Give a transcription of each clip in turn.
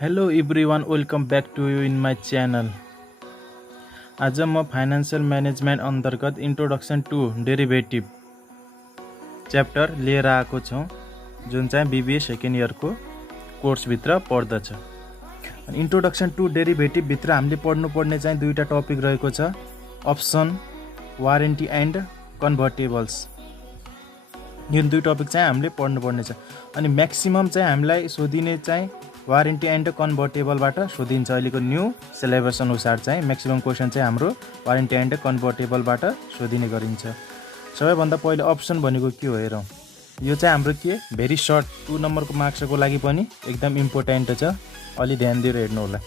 Hello everyone, welcome back to you in my channel. आज म financial management अन्तर्गत introduction to derivative chapter लिएर आएको छु, जुन चाहिँ बिबिए सेकेन्ड इयरको कोर्सभित्र पर्दछ। इन्ट्रोडक्सन टु डेरिभेटिभभित्र हामीले पढ्नुपर्ने चाहिँ दुईवटा टपिक रहेको छ, अप्सन, वारेन्टी एन्ड कन्भर्टेबल्स। यो दुई टपिक चाहिँ हामीले पढ्नुपर्ने छ। अनि म्याक्सिमम चाहिँ हामीलाई सोधिने चाहिँ वारेन्टी एन्ड कन्भर्टेबलबाट सोधिन्छ। अहिलेको न्यू सिलेबस अनुसार चाहिँ म्याक्सिमम क्वेसन चाहिँ हाम्रो वारेन्टी एन्ड कन्भर्टेबलबाट सोधिने गरिन्छ। सबैभन्दा पहिले अप्सन भनेको के हो हेरौँ। यो चाहिँ हाम्रो के भेरी सर्ट 2 नम्बरको मार्क्सको लागि पनि एकदम इम्पोर्टेन्ट छ, अलि ध्यान दिएर हेर्नु होला।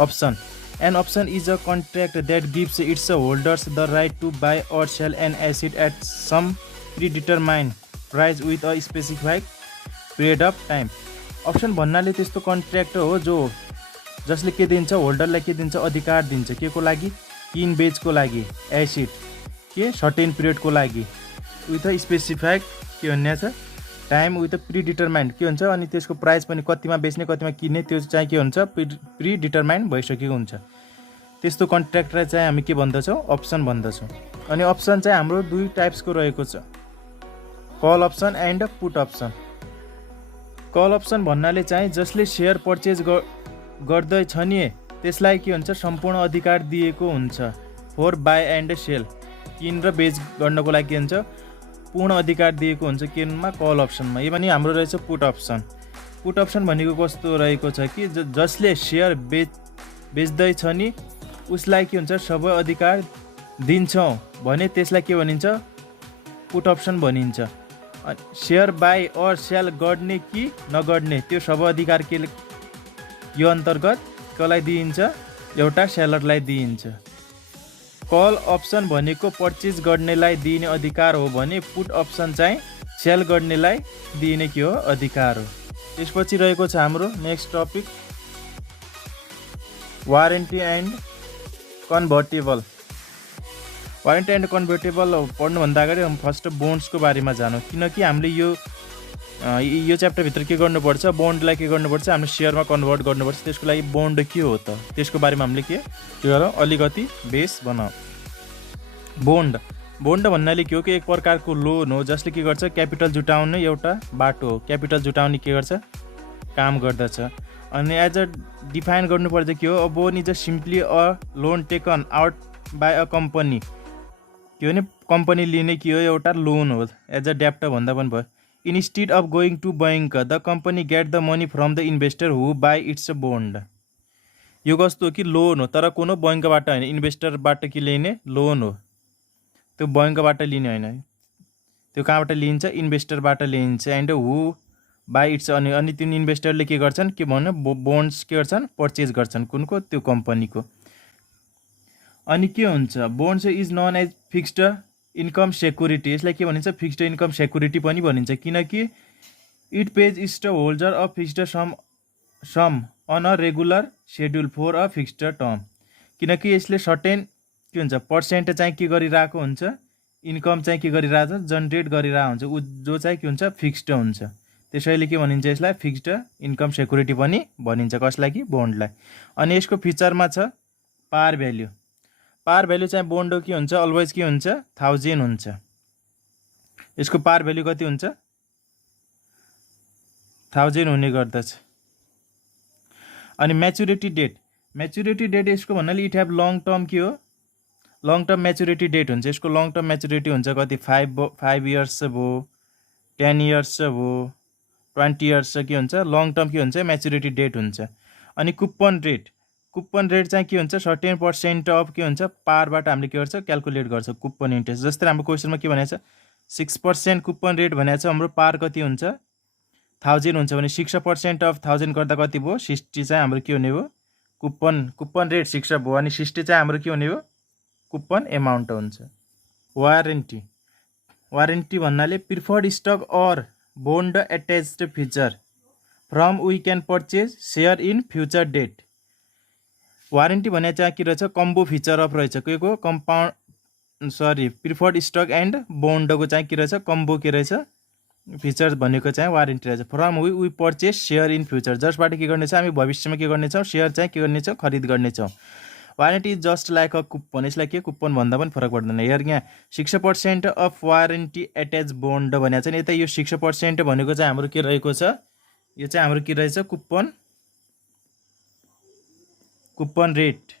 Option, an option is a contract that gives its holders the right to buy or sell an asset at some predetermined price with a specified period of time. Option भन्नाले त्यस्तो कन्ट्र्याक्ट हो जसले के दिन्छ, होल्डरलाई के दिन्छ, अधिकार दिन्छ के को लागि, किन बेचको लागि, एसेट के सर्टेन पिरियडको लागि विथ अ स्पेसिफाइड के भन्ने छ टाइम विथ अ प्रिडिटरमाइन्ड के हुन्छ, अनि त्यसको प्राइस पनि कतिमा बेच्ने कतिमा किन्ने त्यो चाहिँ के हुन्छ प्रिडिटरमाइन्ड भइसकेको हुन्छ। त्यस्तो कन्ट्र्याक्टलाई चाहिँ हामी के भन्दछौँ, अप्सन भन्दछौँ। अनि अप्सन चाहिँ हाम्रो दुई टाइप्सको रहेको छ, call option and put option. Call option भन्नाले चाहिँ जसले सेयर पर्चेज गर्दैछ नि त्यसलाई के हुन्छ, सम्पूर्ण अधिकार दिएको हुन्छ फोर बाई एन्ड सेल, किन र बेच गर्नको लागि के हुन्छ, पूर्ण अधिकार दिएको हुन्छ किनमा, कल अप्सनमा। यो पनि हाम्रो रहेछ पुट अप्सन। पुट अप्सन भनेको कस्तो रहेको छ कि जसले सेयर बेच्दैछ नि उसलाई के हुन्छ, सबै अधिकार दिन्छौँ भने त्यसलाई के भनिन्छ, पुट अप्सन भनिन्छ। सेयर बाई अर सेल गर्ने कि नगर्ने त्यो सबै अधिकार के यो अन्तर्गत कसलाई दिइन्छ, एउटा सेलरलाई दिइन्छ। कल अप्सन भनेको पर्चेज गर्नेलाई दिइने अधिकार हो भने पुट अप्सन चाहिँ सेल गर्नेलाई दिइने के हो, अधिकार हो। त्यसपछि रहेको छ हाम्रो next topic warranty and convertible. Warranty and convertible पढ्नुभन्दा अगाडि हम फर्स्ट बोन्ड्सको बारेमा जानौँ, किनकि हामीले यो च्याप्टरभित्र के गर्नुपर्छ, बोन्डलाई के गर्नुपर्छ, हामीले सेयरमा कन्भर्ट गर्नुपर्छ। त्यसको लागि बोन्ड के हो त त्यसको बारेमा हामीले के गरौँ, अलिकति बेस बनाऊ। बोन्ड भन्नाले के हो कि एक प्रकारको लोन हो जसले के गर्छ, क्यापिटल जुटाउने एउटा बाटो हो, क्यापिटल जुटाउने के गर्छ, काम गर्दछ। अनि एज अ डिफाइन गर्नुपर्दा के हो, a bone is a simply a loan taken out by a company. के हो भने कम्पनी लिने के हो, एउटा लोन हो, एज अ डेप्ट भन्दा पनि भयो। Instead of going to bank the company get the money from the investor who buy its bond. यो कस्तो हो कि लोन हो, तर कुनै बैङ्कबाट होइन, इन्भेस्टरबाट कि लिने लोन हो, त्यो बैङ्कबाट लिने होइन। त्यो कहाँबाट लिन्छ, इन्भेस्टरबाट लिन्छ। एन्ड हु बाई इट्स, अनि त्यो इन्भेस्टरले के गर्छन्, के भन्नु, बोन्ड्स के गर्छन्, पर्चेज गर्छन् कुनको, त्यो कम्पनीको। अनि के हुन्छ, bonds is known as fixed income security. यसलाई के भनिन्छ, फिक्स्ड इन्कम सेक्युरिटी पनि भनिन्छ, किनकि इट पेज इस्ट holder a fixed sum on a regular schedule for a fixed term. किनकि यसले सर्टेन के हुन्छ, पर्सेन्ट चाहिँ के गरिरहेको हुन्छ, इन्कम चाहिँ के गरिरहेको हुन्छ, जनरेट गरिरहेको हुन्छ, जो चाहिँ के हुन्छ, फिक्स्ड हुन्छ। त्यसैले के भनिन्छ, यसलाई फिक्स्ड इन्कम सेक्युरिटी पनि भनिन्छ, कसलाई कि बोन्डलाई। अनि यसको फिचरमा छ पार भ्याल्यु। पार भ्याल्यु चाहिँ बोन्डको के हुन्छ, अलवेज के हुन्छ, 1000 हुन्छ। यसको पार भ्याल्यु कति हुन्छ, 1000 हुने गर्दछ। अनि म्याचुरिटी डेट यसको भन्नाले इट हेभ लङ टर्म के हो, लङ टर्म म्याचुरिटी डेट हुन्छ। यसको लङ टर्म म्याचुरिटी हुन्छ कति, 5 इयर्स भयो, 10 इयर्स भयो, 20 इयर्स के हुन्छ, लङ टर्म के हुन्छ, म्याचुरिटी डेट हुन्छ। अनि कुपन रेट चाहिँ के हुन्छ, सर्टेन पर्सेन्ट अफ के हुन्छ, पारबाट हामीले के गर्छ, क्यालकुलेट गर्छ कुपन इन्ट्रेस्ट। जस्तै हाम्रो क्वेसनमा के भनेको छ, 6% कुपन रेट भनेको छ, हाम्रो पार कति हुन्छ, 1000 हुन्छ भने 6% अफ 1000 गर्दा कति भयो, 60 चाहिँ हाम्रो के हुने भयो, कुपन रेट 6 भयो, अनि 60 चाहिँ हाम्रो के हुने भयो, कुपन एमाउन्ट हुन्छ। वारेन्टी भन्नाले preferred stock or bond attached feature from we can purchase share in future date. Warranty भने चाहिँ के रहेछ, कम्बो फिचर अफ रहेछ, के को प्रिफर्ड स्टक एन्ड बोन्डको चाहिँ के रहेछ, कम्बो के रहेछ, फिचर भनेको चाहिँ वारेन्टी रहेछ। From we purchase share in future, जसबाट के गर्नेछौँ हामी भविष्यमा के गर्नेछौँ सेयर चाहिँ के गर्नेछौँ खरिद गर्नेछौँ। Warranty is just like a coupon, यसलाई के कुपन भन्दा पनि फरक पर्दैन। हेर यहाँ 6% अफ वारेन्टी एट्याच बोन्ड भनेको छ नि, यता यो 6% भनेको चाहिँ हाम्रो के रहेको छ, यो चाहिँ हाम्रो के रहेछ कुपन रेट।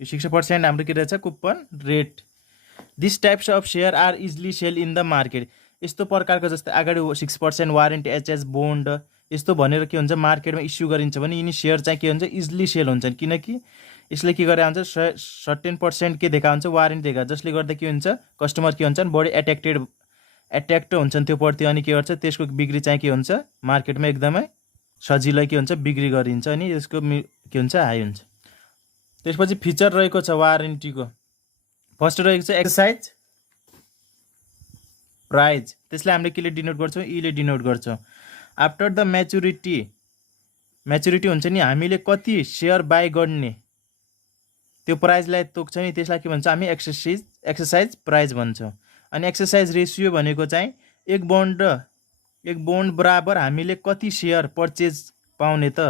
यो 6% हाम्रो के रहेछ coupon rate. This types of share are easily sell in the market, यस्तो प्रकारको जस्तै अगाडि 6% वारेन्टी एचएच बोन्ड यस्तो भनेर के हुन्छ मार्केटमा इस्यु गरिन्छ भने यिनी सेयर चाहिँ के हुन्छ इजिली सेल हुन्छन्, किनकि यसले के गरे हुन्छ सर्टेन पर्सेन्ट के देखा हुन्छ वारेन्टी देखा, जसले गर्दा के हुन्छ कस्टमर के हुन्छन् बढी एट्र्याक्ट हुन्छन् त्यो प्रति, अनि के गर्छ त्यसको बिक्री चाहिँ के हुन्छ मार्केटमा एकदमै सजिलै के हुन्छ बिक्री गरिन्छ, अनि यसको के हुन्छ हाई हुन्छ। त्यसपछि फिचर रहेको छ वारेन्टीको, फर्स्ट रहेको छ एक्सरसाइज प्राइज, त्यसलाई हामीले केले डिनोट गर्छौँ इले डिनोट गर्छौँ। आफ्टर द म्याचुरिटी हुन्छ नि हामीले कति सेयर बाई गर्ने त्यो प्राइजलाई तोक्छ नि, त्यसलाई के भन्छ हामी एक्सरसाइज प्राइज भन्छौँ। अनि एक्सरसाइज रेसियो भनेको चाहिँ एक बोन्ड बराबर हामीले कति सेयर परचेज पाउने त,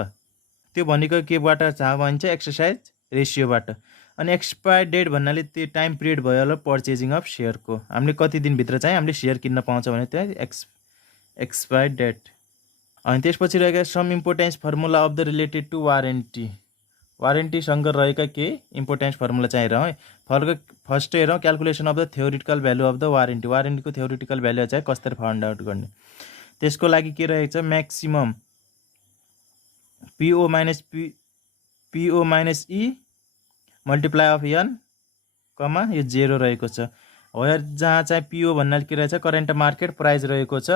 त्यो भनेको केबाट थाहा भन्छ एक्सरसाइज रेसियोबाट। अनि एक्सपायर डेट भन्नाले त्यो टाइम पिरियड भयो होला पर्चेजिङ अफ सेयरको, हामीले कति दिनभित्र चाहिँ हामीले सेयर किन्न पाउँछ भने त्यो एक्सपायर डेट। अनि त्यसपछि रहेका some importance formula of the related to वारेन्टीसँग रहेका केही इम्पोर्टेन्स फर्मुला चाहिँ हेरौँ है। फर्स्ट हेरौँ calculation of the theoretical value of the वारेन्टीको थ्योरिटिकल भ्यालु चाहिँ कसरी फाइन्ड आउट गर्ने, त्यसको लागि के रहेको छ maximum PO minus E multiply of N comma यो 0 रहेको छ। वेयर जहाँ चाहिँ पिओ भन्नाले के रहेछ करेन्ट मार्केट प्राइस रहेको छ,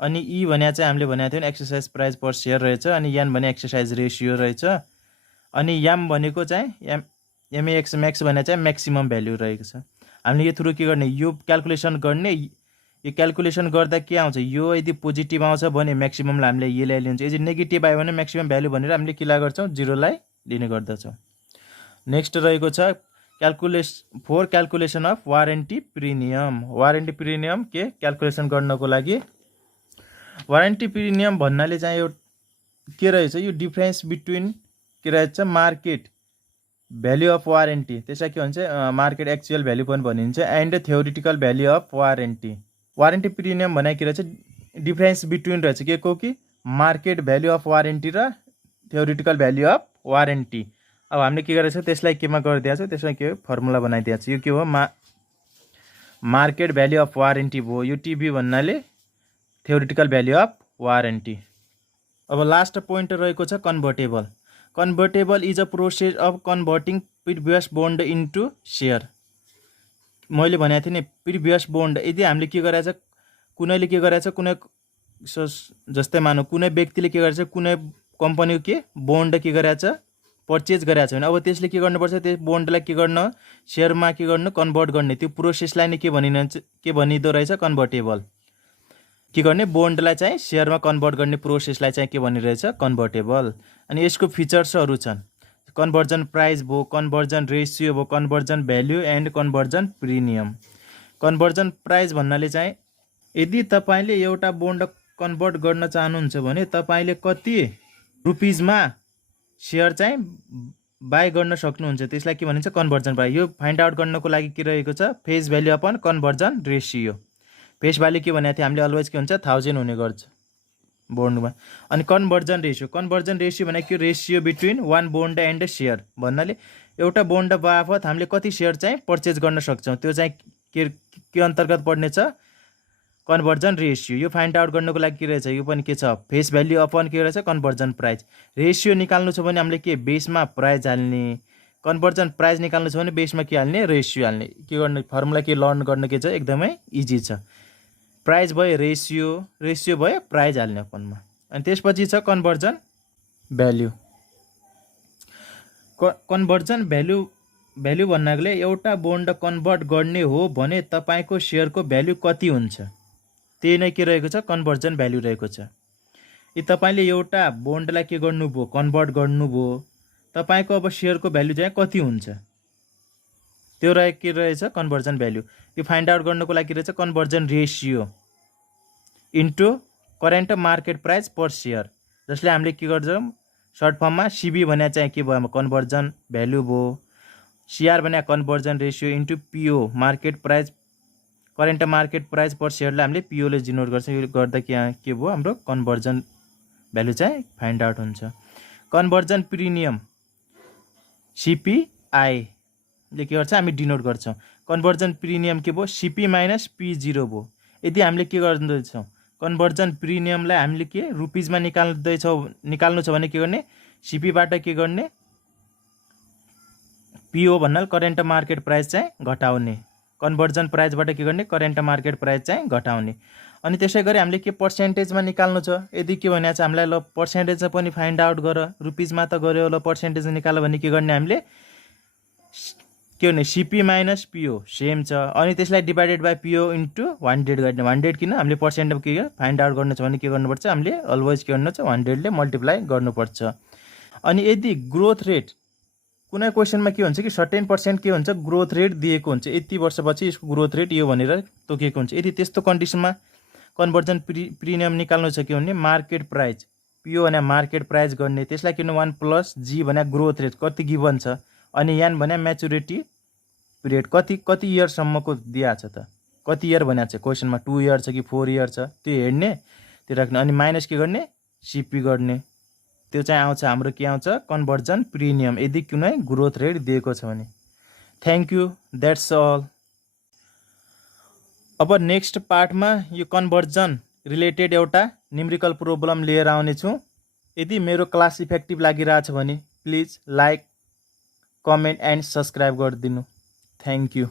अनि ई भने चाहिँ हामीले भनेको थियौँ एक्सरसाइज प्राइस पर सेयर रहेछ, अनि एन भने एक्सरसाइज रेसियो रहेछ, अनि एम भनेको चाहिँ एमएक्स म्याक्स भने चाहिँ म्याक्सिमम भ्याल्यु रहेको छ। हामीले यो थ्रु के गर्ने यो क्यालकुलेसन गर्ने, यो क्यालकुलेसन गर्दा के आउँछ यो यदि पोजिटिभ आउँछ भने म्याक्सिममलाई हामीले यसलाई लिन्छ, यदि नेगेटिभ आयो भने म्याक्सिमम भ्याल्यु भनेर हामीले के गर्छौँ 0लाई लिने गर्दछौँ। नेक्स्ट रहेको छ क्यालकुलेसन अफ वारेन्टी प्रिमियम के क्यालकुलेसन गर्नको लागि वारेन्टी प्रिमियम भन्नाले चाहिँ यो के रहेछ यो डिफरेन्स बिट्विन के रहेछ मार्केट भ्याल्यु अफ वारेन्टी, त्यसलाई के भन्छ मार्केट एक्चुअल भ्याल्यु पनि भनिन्छ, and theoretical value of warranty premium भने के रहेछ डिफरेन्स बिट्विन रहेछ के को कि मार्केट भ्याल्यु अफ वारेन्टी र थ्योरिटिकल भ्याल्यु अफ वारेन्टी। अब हामीले के गरेको छ त्यसलाई केमा गरिदिएको छ, त्यसमा के फर्मुला बनाइदिएको छ, यो के हो मार्केट भ्याल्यु अफ वारेन्टी भयो, यो टिबी भन्नाले थ्योरिटिकल भ्याल्यु अफ वारेन्टी। अब लास्ट पोइन्ट रहेको छ convertible is a process of converting previous bond into share. मैले भनेको थिएँ नि प्रिभियस बोन्ड यदि हामीले के गरेछ कुनैले के गरेछ कुनै जस्तै मानौँ कुनै व्यक्तिले के गरेछ कुनै कम्पनीको के बोन्ड के गरेछ पर्चेज गरेछ भने अब त्यसले के गर्नुपर्छ त्यो बोन्डलाई के गर्न सेयरमा के गर्नु कन्भर्ट गर्ने, त्यो प्रोसेसलाई नै के भनिदो रहेछ कन्भर्टेबल। के गर्ने बोन्डलाई चाहिँ सेयरमा कन्भर्ट गर्ने प्रोसेसलाई चाहिँ के भनिरहेछ कन्भर्टेबल। अनि यसको फिचर्सहरू छन् कन्भर्जन प्राइस भयो, कन्भर्जन रेसियो भयो, conversion value and conversion premium. Conversion price भन्नाले चाहिँ यदि तपाईँले एउटा बोन्ड कन्भर्ट गर्न चाहनुहुन्छ भने तपाईँले कति रुपिजमा सेयर चाहिँ बाई गर्न सक्नुहुन्छ, त्यसलाई के भनिन्छ कन्भर्जन प्राइस। यो फाइन्ड आउट गर्नको लागि के रहेको छ face value upon conversion ratio. Face value के भनेको थियो हामीले अलवेज के हुन्छ 1000 हुने गर्छ बोन्डमा। अनि कन्भर्जन रेसियो भनेको ratio between one bond and share भन्नाले एउटा बोन्ड बापत हामीले कति सेयर चाहिँ पर्चेज गर्न सक्छौँ त्यो चाहिँ के अन्तर्गत पर्नेछ कन्भर्जन रेसियो। यो फाइन्ड आउट गर्नको लागि के रहेछ यो पनि के छ फेस भ्याल्यु अपन के रहेछ कन्भर्जन प्राइस। रेसियो निकाल्नु छ भने हामीले के बेसमा प्राइस हाल्ने, कन्भर्जन प्राइस निकाल्नु छ भने बेसमा के हाल्ने रेसियो हाल्ने। के गर्ने फर्मुला के लर्न गर्न के छ एकदमै इजी छ, प्राइस भयो रेसियो भयो प्राइस हाल्ने अपनमा। अनि त्यसपछि छ कन्भर्जन भ्याल्यु। कन्भर्जन भ्याल्यु भन्नाले एउटा बोन्ड कन्भर्ट गर्ने हो भने तपाईँको सेयरको भ्याल्यु कति हुन्छ त्यही नै के रहेको छ कन्भर्जन भ्याल्यु रहेको छ। यदि तपाईँले एउटा बोन्डलाई के गर्नुभयो कन्भर्ट गर्नुभयो तपाईँको अब सेयरको भ्याल्यु चाहिँ कति हुन्छ त्यो के रहेछ कन्भर्जन भ्याल्यु। यो फाइन्ड आउट गर्नको लागि रहेछ conversion ratio. Into current market price per share, जसले हामीले के गर्छौँ सर्ट फर्ममा सिबी भने चाहिँ के भयो कन्भर्जन भ्यालु भयो, सिआर भने conversion ratio into PO market price current market price per सेयरलाई हामीले पिओले डिनोट गर्छ। यो गर्दा के भयो हाम्रो कन्भर्जन भ्यालु चाहिँ फाइन्ड आउट हुन्छ। कन्भर्जन प्रिमियम सिपिआईले के गर्छ हामी डिनोट गर्छौँ। कन्भर्जन प्रिमियम के भयो सिपी माइनस पी0 भयो। यदि हामीले के गर्दैछौँ कन्भर्जन प्रिमियमलाई हामीले के रुपिजमा निकाल्नु छ भने के गर्ने सिपीबाट के गर्ने पिओ भन्नाले करेन्ट मार्केट प्राइस चाहिँ घटाउने, कन्भर्जन प्राइसबाट के गर्ने करेन्ट मार्केट प्राइस चाहिँ घटाउने। अनि त्यसै गरी हामीले के पर्सेन्टेजमा निकाल्नु छ, यदि के भने चाहिँ हामीलाई ल पर्सेन्टेजमा पनि फाइन्ड आउट गर, रुपिजमा त गऱ्यो ल पर्सेन्टेज निकाल्यो भने के गर्ने हामीले के गर्ने सिपी माइनस पिओ सेम छ, अनि त्यसलाई डिभाइडेड बाई पिओ इन्टु 100 गर्ने। 100 किन हामीले पर्सेन्ट के फाइन्ड आउट गर्नु छ भने के गर्नुपर्छ हामीले अलवेज के गर्नु छ 100ले मल्टिप्लाई गर्नुपर्छ। अनि यदि ग्रोथ रेट कुनै क्वेसनमा के हुन्छ कि सर्टेन पर्सेन्ट के हुन्छ ग्रोथ रेट दिएको हुन्छ, यति वर्षपछि यसको ग्रोथ रेट यो भनेर तोकेको हुन्छ। यदि त्यस्तो कन्डिसनमा कन्भर्जन प्रिमियम निकाल्नु छ के भने मार्केट प्राइस पिओ भने मार्केट प्राइस गर्ने, त्यसलाई के भन्नु 1 प्लस जी भने ग्रोथ रेट कति गिभन छ, अनि एन भने म्याचुरिटी पिरियड कति इयरसम्मको दिएको छ त, कति इयर भनेको छ क्वेसनमा 2 इयर छ कि 4 इयर छ त्यो हेर्ने त्यो राख्ने, अनि माइनस के गर्ने सिपी गर्ने। त्यो चाहिँ आउँछ हाम्रो के आउँछ कन्भर्जन प्रिमियम यदि कुनै ग्रोथ रेट दिएको छ भने। Thank you, that's all. अब नेक्स्ट पार्टमा यो कन्भर्जन रिलेटेड एउटा न्युमेरिकल प्रोब्लम लिएर आउने छु। यदि मेरो क्लास इफेक्टिभ लागिरहेछ भने please like comment and subscribe गरिदिनु। Thank you.